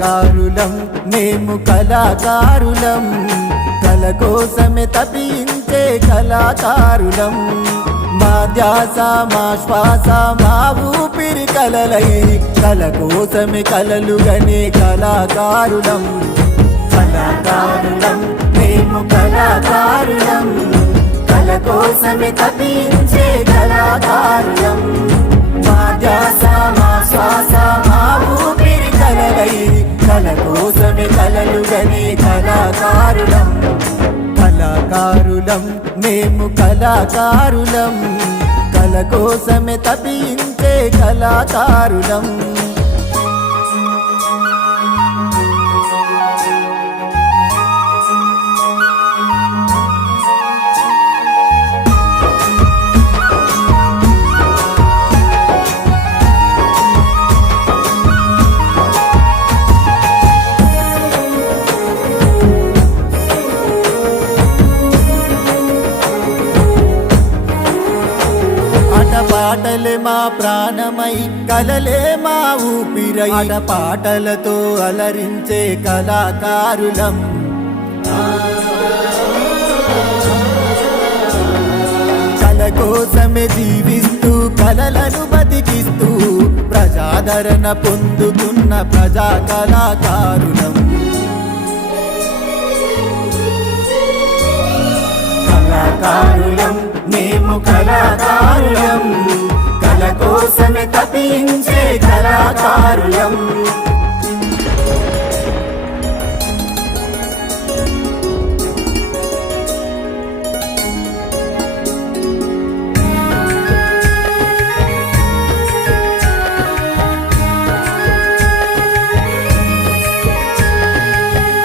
కళాకారులం మేము కళాకారులం. కళ కోసమే తపించే కళాకారులం. మా ధ్యాస మా శ్వాస మా ఊపిరి కలలై కళ కోసమే కలలుగనే కళాకారులం. కళాకారులం మేము కళాకారులం. కళ కోసమే తపించే కళాకారులం. కళ కోసమే కలలుగనే కళాకారులం. కళాకారులం మేము కళాకారులం. కళ కోసమే తపించే కళాకారులం. పాటలే మా ప్రాణమై కలలే మా ఊపిరై. పాటలతో అలరించే కళాకారులం. కల కోసమే జీవిస్తూ కలలను బతికిస్తూ ప్రజాదరణ పొందుతున్న ప్రజా కళాకారులం. కళాకారులం మేము కళాకారులం.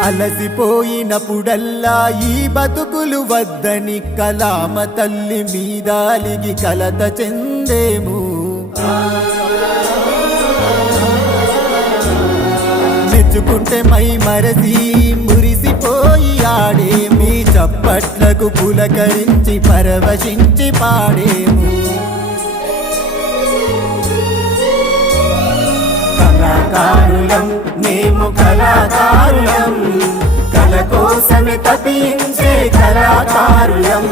అలసిపోయినప్పుడల్లా ఈ బతుకులు వద్దని కలామ తల్లి మీదాలిగి కలత చెందేము. మెచ్చుకుంటే మై మరసి మురిసిపోయి ఆడే మీ చప్పట్లకు పులకరించి పరవశించి పాడేము. కళాకారులం మేము కళాకారులం. కోసమే తపించే కళాకారులం.